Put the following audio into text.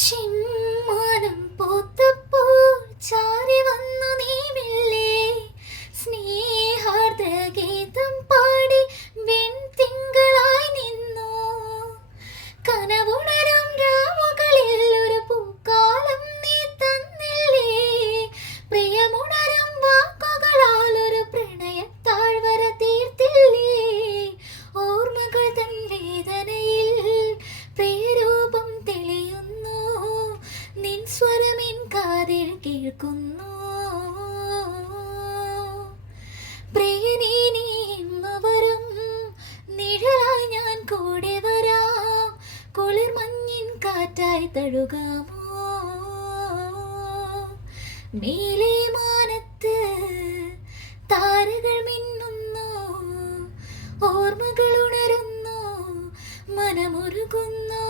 ചിമ്മാനം പൂത്തപ്പോൾ ചാരി വന്നു നീ മെല്ലെ സ്നേഹാർദ്രഗീതം പാടി വെൺതിങ്കളായി നിന്നു. കനവുണരും രാവുകളിൽ ഒരു പൂക്കാലം നീ തന്നില്ലേ. പ്രിയമുണരും വാക്കുകളാൽ ഒരു പ്രണയത്താഴ്വര തീർത്തില്ലേ. ഓർമ്മകൾ തൻ വേദനയിൽ പ്രിയരൂപം തെളിയുന്നു. നിൻ സ്വരമിൻ കാതിൽ കേൾക്കുന്നു. പ്രിയനീ നീ ഇന്നു വരും നിഴലായി ഞാൻ കൂടെ വരാം. കുളിർ മഞ്ഞിൻ കാറ്റായി തഴുകാമോ. മേലെ മാനത്ത് താരകൾ മിന്നുന്നു. ഓർമ്മകൾ ഉണരുന്നു, മനമൊരുകുന്നു.